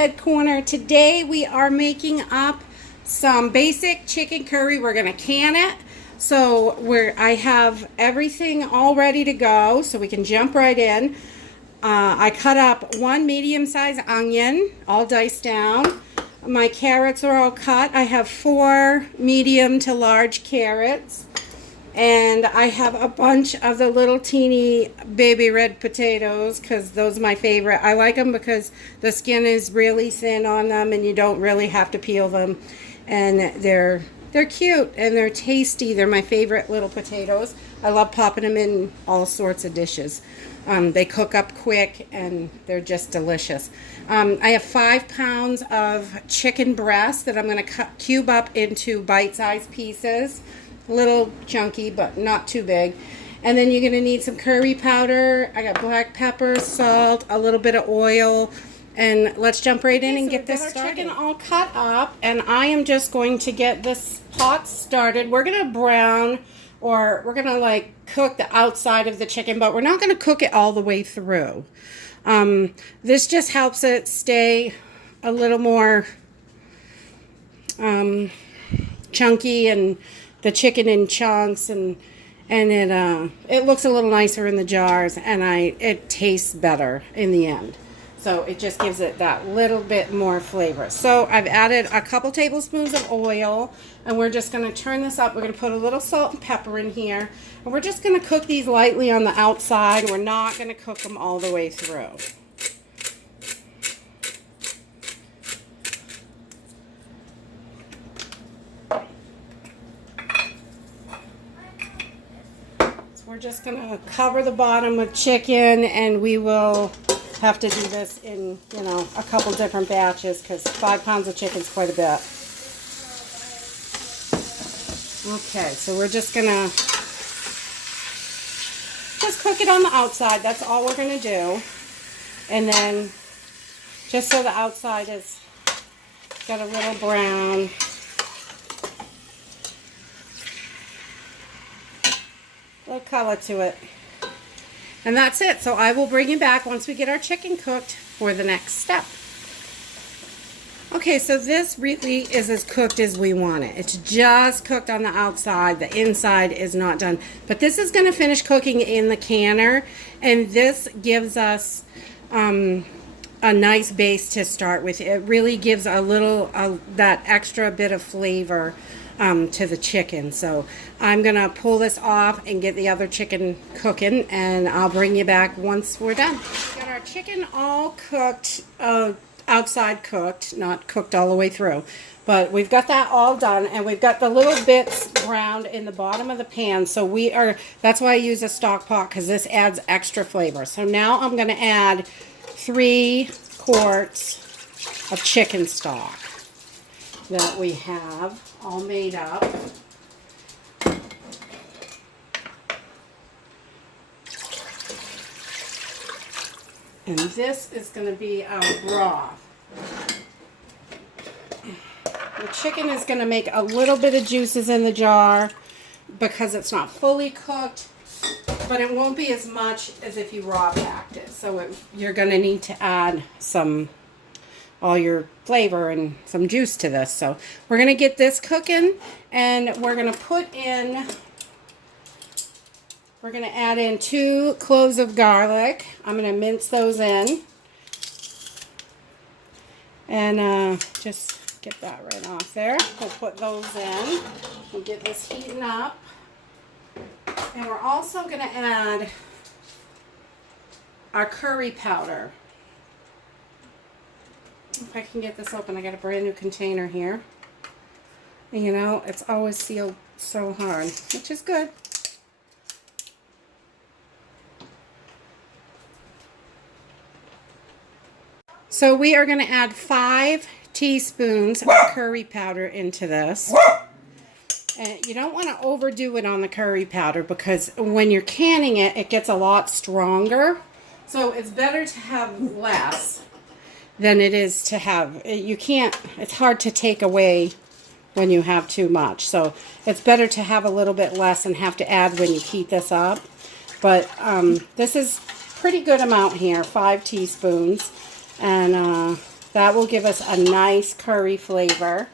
Homestead Corner. Today we are making up some basic chicken curry. We're going to can it. So I have everything all ready to go, so we can jump right in. I cut up one medium-sized onion, all diced down. My carrots are all cut. I have 4 medium to large carrots. And I have a bunch of the little teeny baby red potatoes because those are my favorite. I like them because the skin is really thin on them and you don't really have to peel them. And they're cute and they're tasty. They're my favorite little potatoes. I love popping them in all sorts of dishes. They cook up quick and they're just delicious. I have 5 pounds of chicken breast that I'm going to cube up into bite-sized pieces. A little chunky, but not too big. And then you're going to need some curry powder. I got black pepper, salt, a little bit of oil. And let's jump right in and get this started. Chicken all cut up, and I am just going to get this pot started. We're going to brown, or we're going to like cook the outside of the chicken, but we're not going to cook it all the way through. This just helps it stay a little more chunky and the chicken in chunks, and it looks a little nicer in the jars, and it tastes better in the end. So it just gives it that little bit more flavor. So I've added a couple tablespoons of oil, and we're just going to turn this up. We're going to put a little salt and pepper in here, and we're just going to cook these lightly on the outside. We're not going to cook them all the way through. We're just going to cover the bottom with chicken, and we will have to do this in, a couple different batches because 5 pounds of chicken is quite a bit. Okay, so we're just going to cook it on the outside. That's all we're going to do. And then just so the outside is got a little brown. Little color to it. And that's it. So I will bring you back once we get our chicken cooked for the next step. Okay, so this really is as cooked as we want it. It's just cooked on the outside. The inside is not done. But this is going to finish cooking in the canner, and this gives us a nice base to start with. It really gives a little that extra bit of flavor to the chicken. So I'm gonna pull this off and get the other chicken cooking, and I'll bring you back once we're done. Got our chicken all cooked, outside cooked, not cooked all the way through, but we've got that all done, and we've got the little bits browned in the bottom of the pan. So that's why I use a stock pot, because this adds extra flavor. So now I'm gonna add 3 quarts of chicken stock that we have all made up. And this is going to be our broth. The chicken is going to make a little bit of juices in the jar because it's not fully cooked, but it won't be as much as if you raw packed it. So you're going to need to add all your flavor and some juice to this. So we're going to get this cooking, and we're going to add in 2 cloves of garlic. I'm going to mince those in, and just get that right off there. We'll put those in. We'll get this heating up, and we're also going to add our curry powder. If I can get this open, I got a brand new container here. And it's always sealed so hard, which is good. So we are going to add 5 teaspoons of curry powder into this. And you don't want to overdo it on the curry powder, because when you're canning it, it gets a lot stronger. So it's better to have less than it is to have. It's hard to take away when you have too much. So it's better to have a little bit less and have to add when you heat this up. But this is pretty good amount here, 5 teaspoons. And That will give us a nice curry flavor.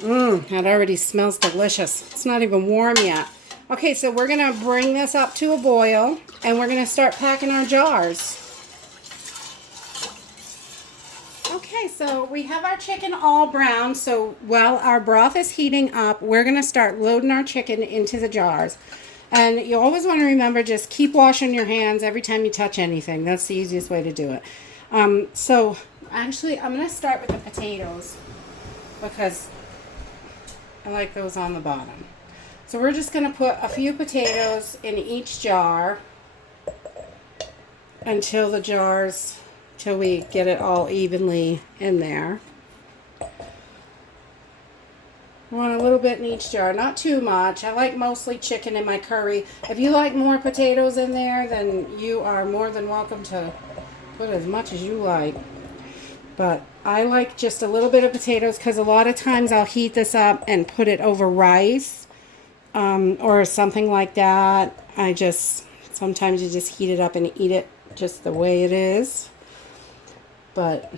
That already smells delicious. It's not even warm yet. Okay, so we're going to bring this up to a boil, and we're going to start packing our jars. Okay, so we have our chicken all brown, so while our broth is heating up, we're going to start loading our chicken into the jars. And you always want to remember, just keep washing your hands every time you touch anything. That's the easiest way to do it. So actually, I'm going to start with the potatoes because I like those on the bottom. So we're just going to put a few potatoes in each jar until we get it all evenly in there. I want a little bit in each jar, not too much. I like mostly chicken in my curry. If you like more potatoes in there, then you are more than welcome to put as much as you like. But I like just a little bit of potatoes because a lot of times I'll heat this up and put it over rice or something like that. Sometimes you just heat it up and eat it just the way it is. But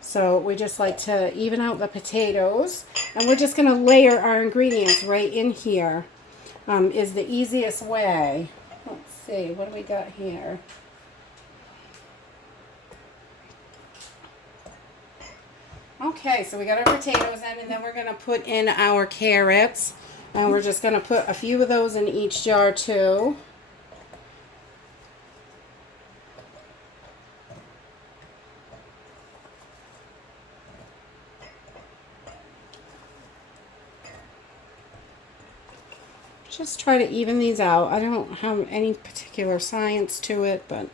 so we just like to even out the potatoes, and we're just going to layer our ingredients right in here. Is the easiest way. Let's see, what do we got here? Okay, so we got our potatoes in, and then we're going to put in our carrots, and we're just going to put a few of those in each jar too. Just try to even these out. I don't have any particular science to it, but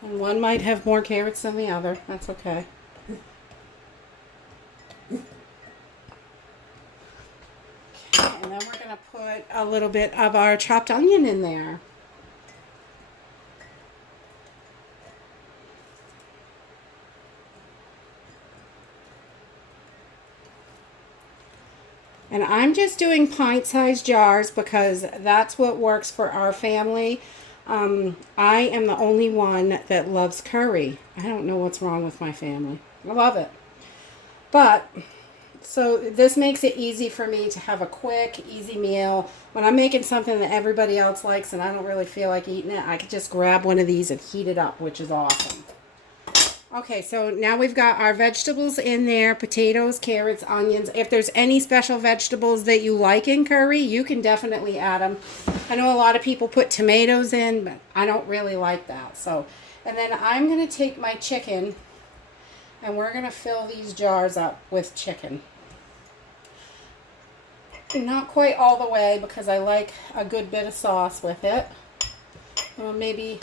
and one might have more carrots than the other. That's okay. Okay, and then we're going to put a little bit of our chopped onion in there. And I'm just doing pint-sized jars because that's what works for our family. I am the only one that loves curry. I don't know what's wrong with my family. I love it. But, so this makes it easy for me to have a quick, easy meal. When I'm making something that everybody else likes and I don't really feel like eating it, I could just grab one of these and heat it up, which is awesome. Okay, so now we've got our vegetables in there, potatoes, carrots, onions. If there's any special vegetables that you like in curry, you can definitely add them. I know a lot of people put tomatoes in, but I don't really like that. So, and then I'm going to take my chicken, and we're going to fill these jars up with chicken. Not quite all the way because I like a good bit of sauce with it. Well, maybe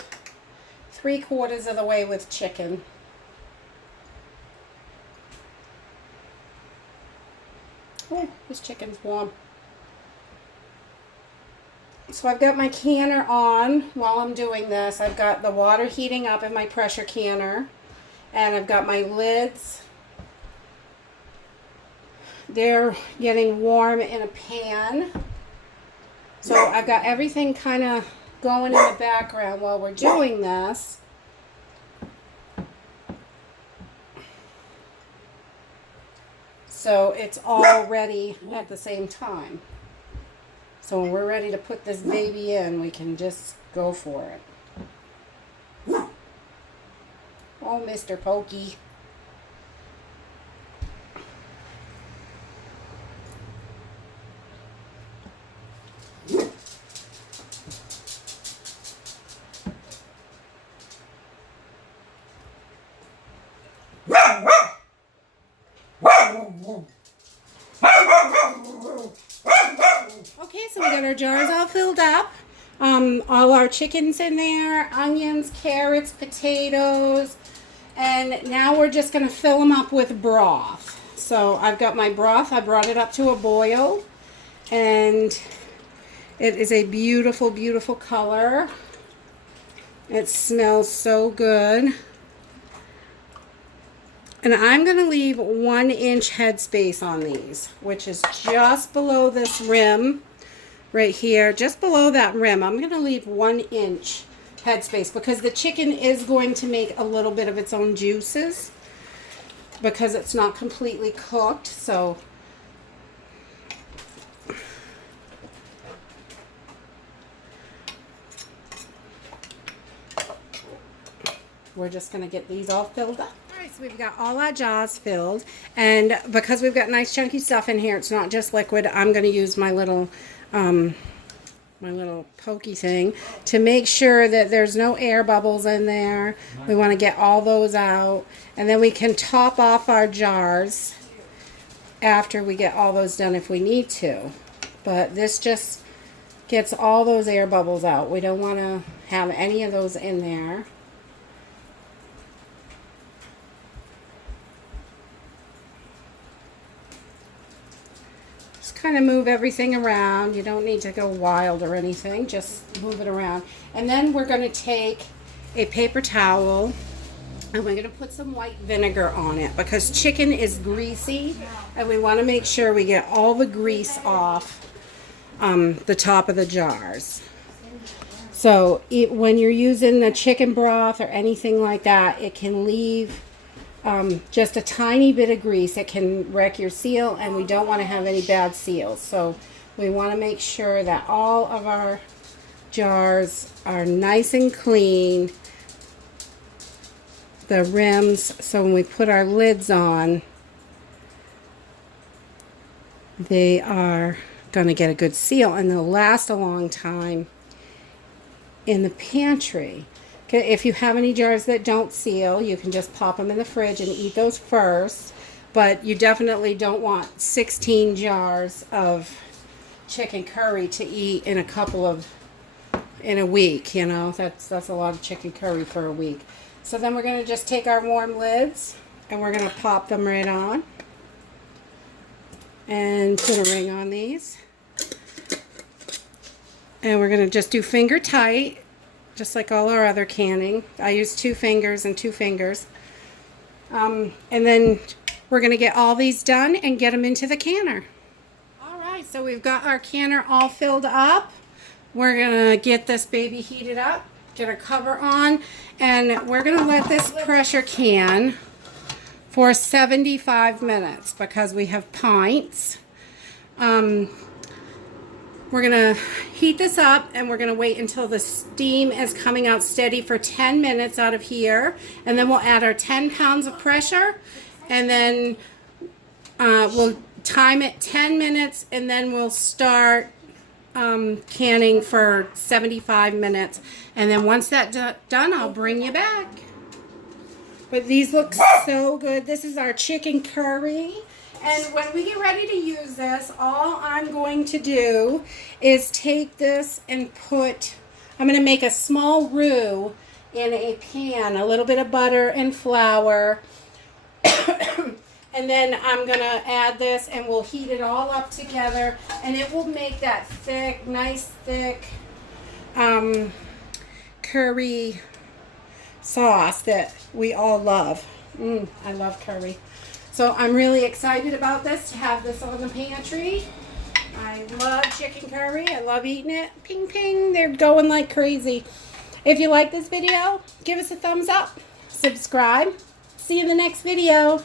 3/4 of the way with chicken. Oh, this chicken's warm. So I've got my canner on while I'm doing this. I've got the water heating up in my pressure canner. And I've got my lids. They're getting warm in a pan. So I've got everything kind of going in the background while we're doing this. So it's all ready at the same time. So when we're ready to put this baby in, we can just go for it. Oh, Mr. Pokey. Okay, so we got our jars all filled up. All our chicken's in there, onions, carrots, potatoes, and now we're just going to fill them up with broth. So I've got my broth. I brought it up to a boil, and it is a beautiful, beautiful color. It smells so good. And I'm going to leave 1 inch headspace on these, which is just below this rim right here, just below that rim. I'm going to leave 1 inch headspace because the chicken is going to make a little bit of its own juices because it's not completely cooked. So we're just going to get these all filled up. So we've got all our jars filled, and because we've got nice chunky stuff in here, it's not just liquid. I'm going to use my little pokey thing to make sure that there's no air bubbles in there. We want to get all those out, and then we can top off our jars after we get all those done if we need to. But this just gets all those air bubbles out. We don't want to have any of those in there. Kind of move everything around. You don't need to go wild or anything, just move it around. And then we're going to take a paper towel and we're going to put some white vinegar on it because chicken is greasy and we want to make sure we get all the grease off the top of the jars. So when you're using the chicken broth or anything like that, it can leave just a tiny bit of grease. It can wreck your seal, and we don't want to have any bad seals. So we want to make sure that all of our jars are nice and clean. The rims, so when we put our lids on, they are going to get a good seal, and they'll last a long time in the pantry. If you have any jars that don't seal, you can just pop them in the fridge and eat those first. But you definitely don't want 16 jars of chicken curry to eat in a week, you know. That's a lot of chicken curry for a week. So then we're going to just take our warm lids and we're going to pop them right on and put a ring on these. And we're going to just do finger tight, just like all our other canning. I use 2 fingers and 2 fingers. And then we're going to get all these done and get them into the canner. All right, so we've got our canner all filled up. We're going to get this baby heated up, get our cover on, and we're going to let this pressure can for 75 minutes because we have pints. We're going to heat this up and we're going to wait until the steam is coming out steady for 10 minutes out of here. And then we'll add our 10 pounds of pressure and then we'll time it 10 minutes and then we'll start canning for 75 minutes. And then once that's done, I'll bring you back. But these look so good. This is our chicken curry. And when we get ready to use this, all I'm going to do is take this and I'm going to make a small roux in a pan, a little bit of butter and flour. And then I'm going to add this and we'll heat it all up together. And it will make that thick, nice thick curry sauce that we all love. I love curry. So I'm really excited about this, to have this on the pantry. I love chicken curry. I love eating it. Ping, ping. They're going like crazy. If you like this video, give us a thumbs up. Subscribe. See you in the next video.